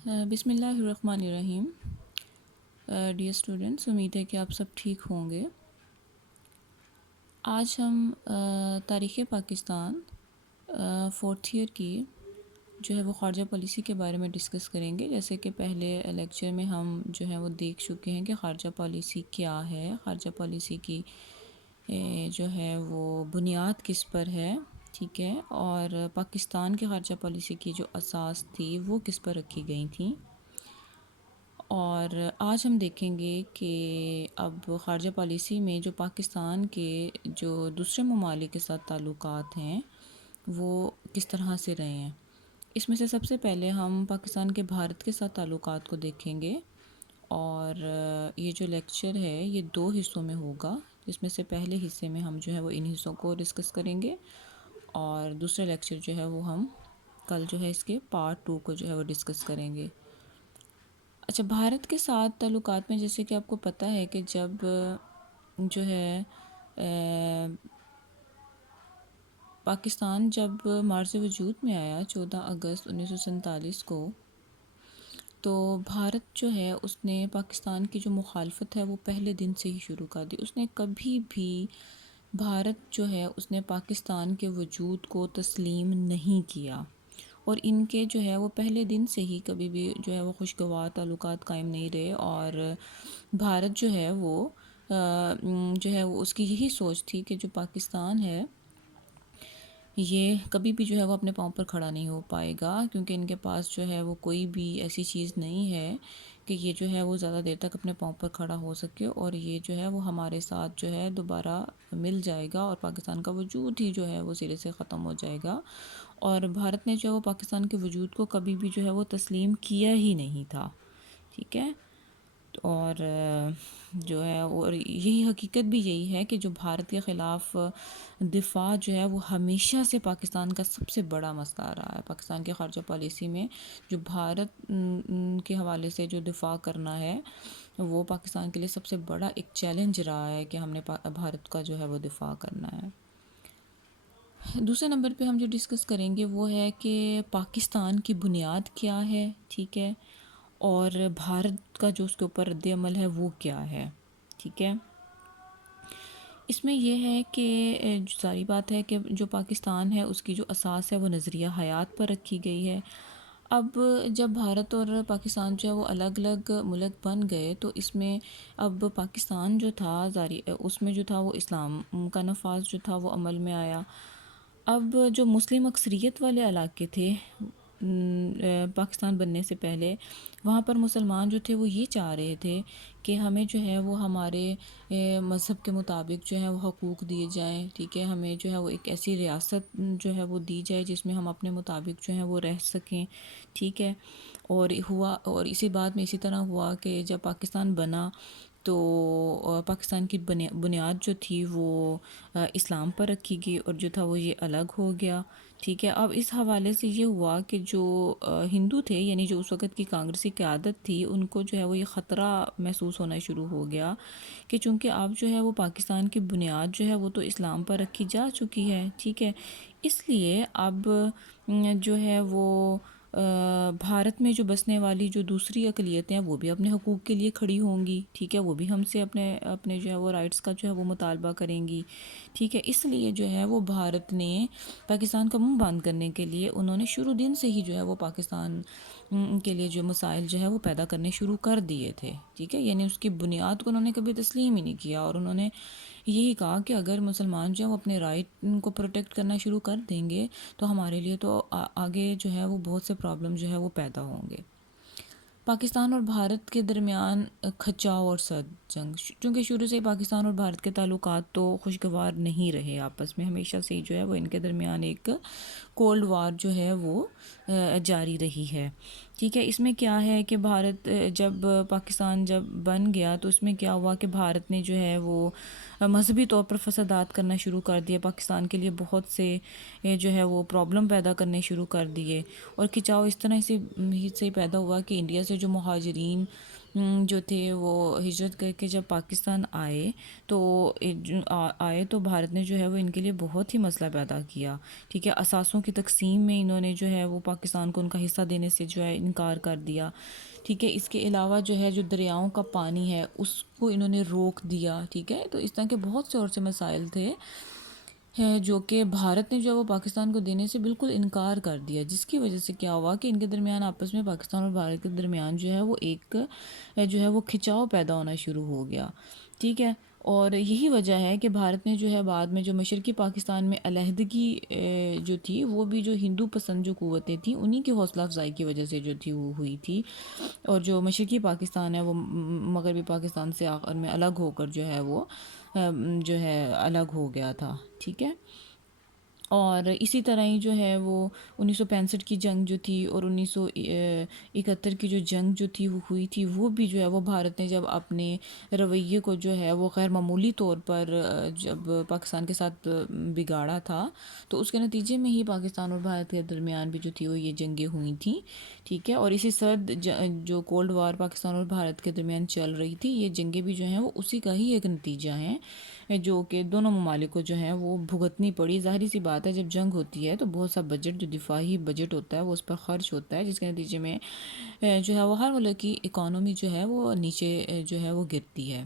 بسم اللہ الرحمن الرحیم. ڈیئر اسٹوڈنٹس، امید ہے کہ آپ سب ٹھیک ہوں گے. آج ہم تاریخ پاکستان فورتھ ایئر کی جو ہے وہ خارجہ پالیسی کے بارے میں ڈسکس کریں گے. جیسے کہ پہلے لیکچر میں ہم جو ہے وہ دیکھ چکے ہیں کہ خارجہ پالیسی کیا ہے، خارجہ پالیسی کی جو ہے وہ بنیاد کس پر ہے، ٹھیک ہے، اور پاکستان کی خارجہ پالیسی کی جو اساس تھی وہ کس پر رکھی گئی تھیں. اور آج ہم دیکھیں گے کہ اب خارجہ پالیسی میں جو پاکستان کے جو دوسرے ممالک کے ساتھ تعلقات ہیں وہ کس طرح سے رہے ہیں. اس میں سے سب سے پہلے ہم پاکستان کے بھارت کے ساتھ تعلقات کو دیکھیں گے. اور یہ جو لیکچر ہے یہ 2 حصوں میں ہوگا، جس میں سے پہلے حصے میں ہم جو ہے وہ ان حصوں کو ڈسکس کریں گے، اور دوسرا لیکچر جو ہے وہ ہم کل جو ہے اس کے پارٹ 2 کو جو ہے وہ ڈسکس کریں گے. اچھا، بھارت کے ساتھ تعلقات میں جیسے کہ آپ کو پتہ ہے کہ جب جو ہے پاکستان جب مارز وجود میں آیا 14 اگست 1947 کو، تو بھارت جو ہے اس نے پاکستان کی جو مخالفت ہے وہ پہلے دن سے ہی شروع کر دی. اس نے کبھی بھی بھارت جو ہے اس نے پاکستان کے وجود کو تسلیم نہیں کیا، اور ان کے جو ہے وہ پہلے دن سے ہی کبھی بھی جو ہے وہ خوشگوار تعلقات قائم نہیں رہے. اور بھارت جو ہے وہ جو ہے وہ اس کی یہی سوچ تھی کہ جو پاکستان ہے یہ کبھی بھی جو ہے وہ اپنے پاؤں پر کھڑا نہیں ہو پائے گا، کیونکہ ان کے پاس جو ہے وہ کوئی بھی ایسی چیز نہیں ہے کہ یہ جو ہے وہ زیادہ دیر تک اپنے پاؤں پر کھڑا ہو سکے، اور یہ جو ہے وہ ہمارے ساتھ جو ہے دوبارہ مل جائے گا اور پاکستان کا وجود ہی جو ہے وہ سرے سے ختم ہو جائے گا. اور بھارت نے جو ہے وہ پاکستان کے وجود کو کبھی بھی جو ہے وہ تسلیم کیا ہی نہیں تھا، ٹھیک ہے. اور جو ہے اور یہی حقیقت بھی یہی ہے کہ جو بھارت کے خلاف دفاع جو ہے وہ ہمیشہ سے پاکستان کا سب سے بڑا مسئلہ رہا ہے. پاکستان کی خارجہ پالیسی میں جو بھارت کے حوالے سے جو دفاع کرنا ہے وہ پاکستان کے لیے سب سے بڑا ایک چیلنج رہا ہے کہ ہم نے بھارت کا جو ہے وہ دفاع کرنا ہے. دوسرے نمبر پہ ہم جو ڈسکس کریں گے وہ ہے کہ پاکستان کی بنیاد کیا ہے، ٹھیک ہے، اور بھارت کا جو اس کے اوپر رد عمل ہے وہ کیا ہے، ٹھیک ہے. اس میں یہ ہے کہ ساری بات ہے کہ جو پاکستان ہے اس کی جو اساس ہے وہ نظریہ حیات پر رکھی گئی ہے. اب جب بھارت اور پاکستان جو ہے وہ الگ الگ ملک بن گئے تو اس میں اب پاکستان جو تھا اس میں جو تھا وہ اسلام کا نفاذ جو تھا وہ عمل میں آیا. اب جو مسلم اکثریت والے علاقے تھے پاکستان بننے سے پہلے، وہاں پر مسلمان جو تھے وہ یہ چاہ رہے تھے کہ ہمیں جو ہے وہ ہمارے مذہب کے مطابق جو ہے وہ حقوق دیے جائیں، ٹھیک ہے، ہمیں جو ہے وہ ایک ایسی ریاست جو ہے وہ دی جائے جس میں ہم اپنے مطابق جو ہے وہ رہ سکیں، ٹھیک ہے. اور اسی بات میں اسی طرح ہوا کہ جب پاکستان بنا تو پاکستان کی بنیاد جو تھی وہ اسلام پر رکھی گئی، اور جو تھا وہ یہ الگ ہو گیا، ٹھیک ہے. اب اس حوالے سے یہ ہوا کہ جو ہندو تھے، یعنی جو اس وقت کی کانگریسی قیادت تھی، ان کو جو ہے وہ یہ خطرہ محسوس ہونا شروع ہو گیا کہ چونکہ اب جو ہے وہ پاکستان کی بنیاد جو ہے وہ تو اسلام پر رکھی جا چکی ہے، ٹھیک ہے، اس لیے اب جو ہے وہ بھارت میں جو بسنے والی جو دوسری اقلیتیں ہیں وہ بھی اپنے حقوق کے لیے کھڑی ہوں گی، ٹھیک ہے، وہ بھی ہم سے اپنے جو ہے وہ رائٹس کا جو ہے وہ مطالبہ کریں گی، ٹھیک ہے. اس لیے جو ہے وہ بھارت نے پاکستان کا منہ بند کرنے کے لیے انہوں نے شروع دن سے ہی جو ہے وہ پاکستان کے لیے جو مسائل جو ہے وہ پیدا کرنے شروع کر دیے تھے، ٹھیک ہے. یعنی اس کی بنیاد کو انہوں نے کبھی تسلیم ہی نہیں کیا، اور انہوں نے یہی کہا کہ اگر مسلمان جو ہے وہ اپنے رائٹ کو پروٹیکٹ کرنا شروع کر دیں گے تو ہمارے لیے تو آگے جو ہے وہ بہت سے پرابلم جو ہے وہ پیدا ہوں گے. پاکستان اور بھارت کے درمیان کھچاؤ اور سرد جنگ، چونکہ شروع سے ہی پاکستان اور بھارت کے تعلقات تو خوشگوار نہیں رہے آپس میں، ہمیشہ سے ہی جو ہے وہ ان کے درمیان ایک کولڈ وار جو ہے وہ جاری رہی ہے، ٹھیک ہے. اس میں کیا ہے کہ بھارت جب پاکستان جب بن گیا تو اس میں کیا ہوا کہ بھارت نے جو ہے وہ مذہبی طور پر فسادات کرنا شروع کر دیا، پاکستان کے لیے بہت سے جو ہے وہ پرابلم پیدا کرنے شروع کر دیے. اور کھچاؤ اس طرح سے پیدا ہوا کہ انڈیا سے جو مہاجرین جو تھے وہ ہجرت کر کے جب پاکستان آئے تو آئے تو بھارت نے جو ہے وہ ان کے لیے بہت ہی مسئلہ پیدا کیا، ٹھیک ہے۔ اثاثوں کی تقسیم میں انہوں نے جو ہے وہ پاکستان کو ان کا حصہ دینے سے جو ہے انکار کر دیا، ٹھیک ہے۔ اس کے علاوہ جو ہے جو دریاؤں کا پانی ہے اس کو انہوں نے روک دیا، ٹھیک ہے۔ تو اس طرح کے بہت سے اور سے مسائل تھے جو کہ بھارت نے جو ہے وہ پاکستان کو دینے سے بالکل انکار کر دیا، جس کی وجہ سے کیا ہوا کہ ان کے درمیان آپس میں پاکستان اور بھارت کے درمیان جو ہے وہ ایک جو ہے وہ کھچاؤ پیدا ہونا شروع ہو گیا، ٹھیک ہے۔ اور یہی وجہ ہے کہ بھارت نے جو ہے بعد میں جو مشرقی پاکستان میں علیحدگی جو تھی وہ بھی جو ہندو پسند جو قوتیں تھیں انہی کی حوصلہ افزائی کی وجہ سے جو تھی وہ ہوئی تھی، اور جو مشرقی پاکستان ہے وہ مغربی پاکستان سے آخر میں الگ ہو کر جو ہے وہ جو ہے الگ ہو گیا تھا، ٹھیک ہے۔ اور اسی طرح ہی جو ہے وہ 1965 کی جنگ جو تھی اور 1971 کی جو جنگ جو تھی وہ ہوئی تھی، وہ بھی جو ہے وہ بھارت نے جب اپنے رویے کو جو ہے وہ غیر معمولی طور پر جب پاکستان کے ساتھ بگاڑا تھا، تو اس کے نتیجے میں ہی پاکستان اور بھارت کے درمیان بھی جو تھی وہ یہ جنگیں ہوئی تھیں، ٹھیک ہے۔ اور اسی سرد جو کولڈ وار پاکستان اور بھارت کے درمیان چل رہی تھی، یہ جنگیں بھی جو ہیں وہ اسی کا ہی ایک نتیجہ ہیں جو کہ دونوں ممالک کو جو ہے وہ بھگتنی پڑی۔ ظاہری سی بات ہے، جب جنگ ہوتی ہے تو بہت سا بجٹ جو دفاعی بجٹ ہوتا ہے وہ اس پر خرچ ہوتا ہے، جس کے نتیجے میں جو ہے وہ ہر ملک کی اکانومی جو ہے وہ نیچے جو ہے وہ گرتی ہے۔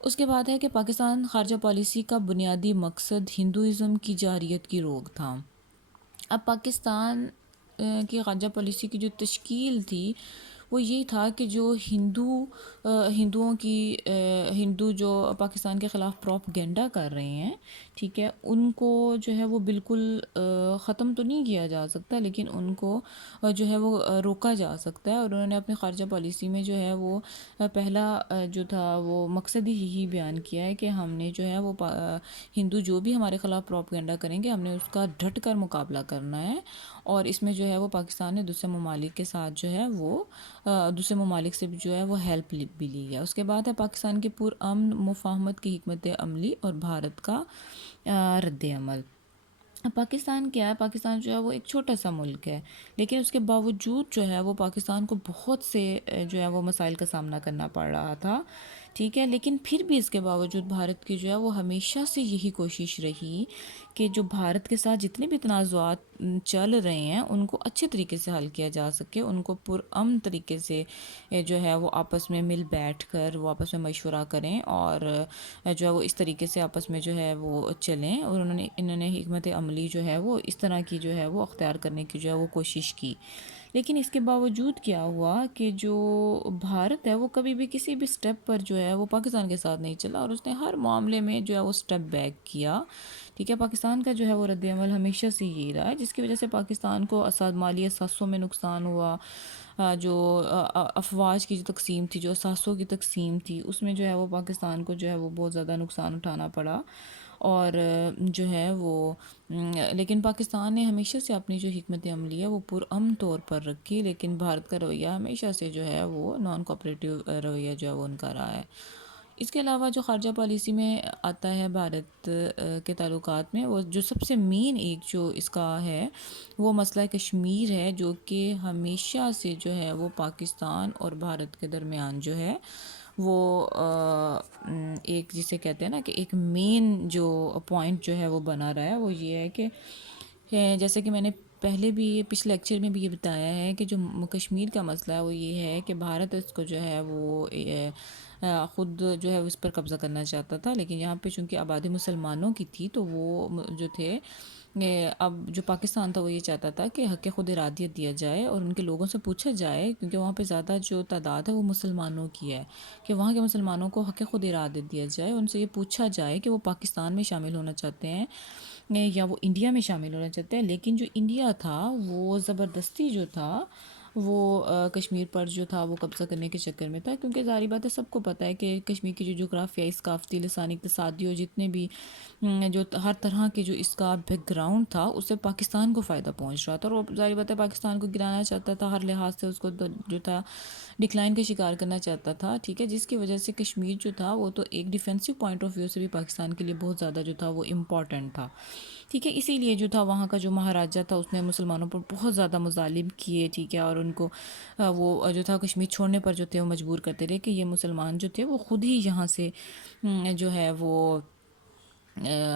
اس کے بعد ہے کہ پاکستان خارجہ پالیسی کا بنیادی مقصد ہندوازم کی جارحیت کی روک تھام۔ اب پاکستان کی خارجہ پالیسی کی جو تشکیل تھی وہ یہی تھا کہ جو ہندوؤں کی ہندو جو پاکستان کے خلاف پروپیگنڈا کر رہے ہیں، ٹھیک ہے، ان کو جو ہے وہ بالکل ختم تو نہیں کیا جا سکتا، لیکن ان کو جو ہے وہ روکا جا سکتا ہے۔ اور انہوں نے اپنی خارجہ پالیسی میں جو ہے وہ پہلا جو تھا وہ مقصد ہی یہی بیان کیا ہے کہ ہم نے جو ہے وہ ہندو جو بھی ہمارے خلاف پروپیگنڈا کریں گے ہم نے اس کا ڈٹ کر مقابلہ کرنا ہے، اور اس میں جو ہے وہ پاکستان نے دوسرے ممالک کے ساتھ جو ہے وہ دوسرے ممالک سے بھی جو ہے وہ ہیلپ بھی لی ہے۔ اس کے بعد ہے پاکستان کی پرامن مفاہمت کی حکمت عملی اور بھارت کا رد عمل۔ پاکستان کیا ہے؟ پاکستان جو ہے وہ ایک چھوٹا سا ملک ہے، لیکن اس کے باوجود جو ہے وہ پاکستان کو بہت سے جو ہے وہ مسائل کا سامنا کرنا پڑ رہا تھا، ٹھیک ہے۔ لیکن پھر بھی اس کے باوجود بھارت کی جو ہے وہ ہمیشہ سے یہی کوشش رہی کہ جو بھارت کے ساتھ جتنے بھی تنازعات چل رہے ہیں ان کو اچھے طریقے سے حل کیا جا سکے، ان کو پرامن طریقے سے جو ہے وہ آپس میں مل بیٹھ کر وہ آپس میں مشورہ کریں اور جو ہے وہ اس طریقے سے آپس میں جو ہے وہ چلیں، اور انہوں نے حکمت عملی جو ہے وہ اس طرح کی جو ہے وہ اختیار کرنے کی جو ہے وہ کوشش کی۔ لیکن اس کے باوجود کیا ہوا کہ جو بھارت ہے وہ کبھی بھی کسی بھی سٹیپ پر جو ہے وہ پاکستان کے ساتھ نہیں چلا، اور اس نے ہر معاملے میں جو ہے وہ سٹیپ بیک کیا، ٹھیک ہے۔ پاکستان کا جو ہے وہ رد عمل ہمیشہ سے یہی رہا ہے، جس کی وجہ سے پاکستان کو مالی اثاثوں میں نقصان ہوا، جو افواج کی جو تقسیم تھی، جو اثاثوں کی تقسیم تھی، اس میں جو ہے وہ پاکستان کو جو ہے وہ بہت زیادہ نقصان اٹھانا پڑا، اور جو ہے وہ لیکن پاکستان نے ہمیشہ سے اپنی جو حکمت عملی ہے وہ پرامن طور پر رکھی، لیکن بھارت کا رویہ ہمیشہ سے جو ہے وہ نان کوآپریٹیو رویہ جو ہے وہ ان کا رہا ہے۔ اس کے علاوہ جو خارجہ پالیسی میں آتا ہے بھارت کے تعلقات میں، وہ جو سب سے مین ایک جو اس کا ہے وہ مسئلہ کشمیر ہے، جو کہ ہمیشہ سے جو ہے وہ پاکستان اور بھارت کے درمیان جو ہے وہ ایک جسے کہتے ہیں نا کہ ایک مین جو پوائنٹ جو ہے وہ بنا رہا ہے، وہ یہ ہے کہ جیسے کہ میں نے پہلے بھی پچھلے لیکچر میں بھی یہ بتایا ہے کہ جو کشمیر کا مسئلہ ہے وہ یہ ہے کہ بھارت اس کو جو ہے وہ خود جو ہے اس پر قبضہ کرنا چاہتا تھا، لیکن یہاں پہ چونکہ آبادی مسلمانوں کی تھی تو وہ جو تھے اب جو پاکستان تھا وہ یہ چاہتا تھا کہ حق خود ارادیت دیا جائے اور ان کے لوگوں سے پوچھا جائے، کیونکہ وہاں پہ زیادہ جو تعداد ہے وہ مسلمانوں کی ہے، کہ وہاں کے مسلمانوں کو حق خود ارادیت دیا جائے، ان سے یہ پوچھا جائے کہ وہ پاکستان میں شامل ہونا چاہتے ہیں یا وہ انڈیا میں شامل ہونا چاہتے ہیں۔ لیکن جو انڈیا تھا وہ زبردستی جو تھا وہ کشمیر پر جو تھا وہ قبضہ کرنے کے چکر میں تھا، کیونکہ ظاہری بات ہے سب کو پتہ ہے کہ کشمیر کی جو جغرافیائی ثقافتی لسانی اقتصادی اور جتنے بھی جو ہر طرح کے جو اس کا بیک گراؤنڈ تھا اس سے پاکستان کو فائدہ پہنچ رہا تھا، اور وہ ظاہری بات ہے پاکستان کو گرانا چاہتا تھا، ہر لحاظ سے اس کو جو تھا ڈکلائن کا شکار کرنا چاہتا تھا، ٹھیک ہے، جس کی وجہ سے کشمیر جو تھا وہ تو ایک ڈیفینسو پوائنٹ آف ویو سے بھی پاکستان کے لیے بہت زیادہ جو تھا وہ امپورٹنٹ تھا، ٹھیک ہے، اسی لیے جو تھا وہاں کا جو مہاراجہ تھا اس نے مسلمانوں پر بہت زیادہ مظالم کیے، ٹھیک ہے، اور ان کو وہ جو تھا کشمیر چھوڑنے پر جو تھے وہ مجبور کرتے رہے کہ یہ مسلمان جو تھے وہ خود ہی یہاں سے جو ہے وہ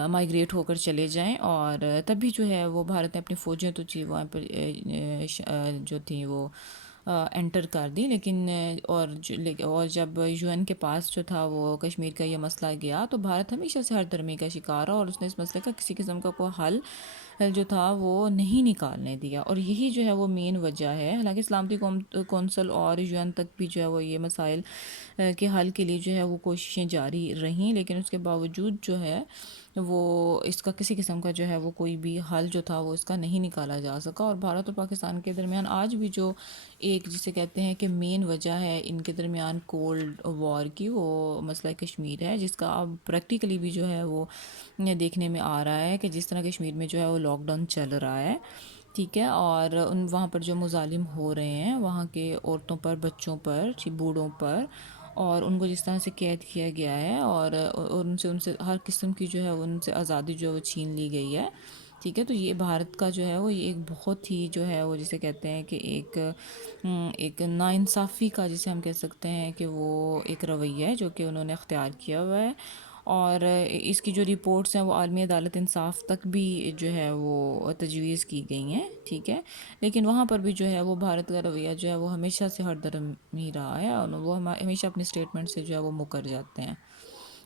مائیگریٹ ہو کر چلے جائیں، اور تبھی جو ہے وہ بھارت نے اپنی فوجیں تو تھی وہاں پر جو تھیں وہ انٹر کر دی، لیکن اور جب یو این کے پاس جو تھا وہ کشمیر کا یہ مسئلہ گیا تو بھارت ہمیشہ سے ہر درمی کا شکار رہا، اور اس نے اس مسئلے کا کسی قسم کا کوئی حل جو تھا وہ نہیں نکالنے دیا، اور یہی جو ہے وہ مین وجہ ہے۔ حالانکہ سلامتی کونسل اور یو این تک بھی جو ہے وہ یہ مسائل کے حل کے لیے جو ہے وہ کوششیں جاری رہیں، لیکن اس کے باوجود جو ہے وہ اس کا کسی قسم کا جو ہے وہ کوئی بھی حل جو تھا وہ اس کا نہیں نکالا جا سکا، اور بھارت اور پاکستان کے درمیان آج بھی جو ایک جسے کہتے ہیں کہ مین وجہ ہے ان کے درمیان کولڈ وار کی، وہ مسئلہ کشمیر ہے، جس کا اب پریکٹیکلی بھی جو ہے وہ دیکھنے میں آ رہا ہے کہ جس طرح کشمیر میں جو ہے وہ لاک ڈاؤن چل رہا ہے، ٹھیک ہے، اور وہاں پر جو مظالم ہو رہے ہیں وہاں کے عورتوں پر، بچوں پر، بوڑھوں پر، اور ان کو جس طرح سے قید کیا گیا ہے، اور ان سے ہر قسم کی جو ہے ان سے آزادی جو ہے وہ چھین لی گئی ہے، ٹھیک ہے۔ تو یہ بھارت کا جو ہے وہ یہ ایک بہت ہی جو ہے وہ جسے کہتے ہیں کہ ایک ناانصافی کا جسے ہم کہہ سکتے ہیں کہ وہ ایک رویہ ہے جو کہ انہوں نے اختیار کیا ہوا ہے، اور اس کی جو رپورٹس ہیں وہ عالمی عدالت انصاف تک بھی جو ہے وہ تجویز کی گئی ہیں، ٹھیک ہے، لیکن وہاں پر بھی جو ہے وہ بھارت کا رویہ جو ہے وہ ہمیشہ سے ہر درم ہی رہا ہے، اور وہ ہمیشہ اپنے اسٹیٹمنٹ سے جو ہے وہ مکر جاتے ہیں۔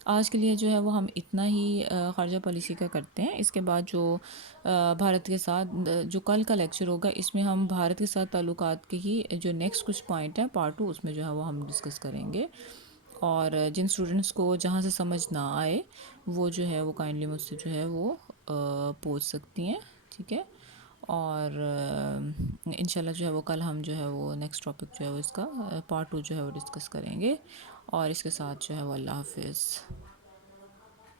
آج کے لیے جو ہے وہ ہم اتنا ہی خارجہ پالیسی کا کرتے ہیں، اس کے بعد جو بھارت کے ساتھ جو کل کا لیکچر ہوگا اس میں ہم بھارت کے ساتھ تعلقات کے ہی جو نیکسٹ کچھ پوائنٹ ہیں پارٹ 2 اس میں جو ہے وہ ہم ڈسکس کریں گے، اور جن اسٹوڈنٹس کو جہاں سے سمجھ نہ آئے وہ جو ہے وہ کائنڈلی مجھ سے جو ہے وہ پوچھ سکتی ہیں، ٹھیک ہے، اور انشاءاللہ جو ہے وہ کل ہم جو ہے وہ نیکسٹ ٹاپک جو ہے وہ اس کا پارٹ 2 جو ہے وہ ڈسکس کریں گے، اور اس کے ساتھ جو ہے وہ اللہ حافظ۔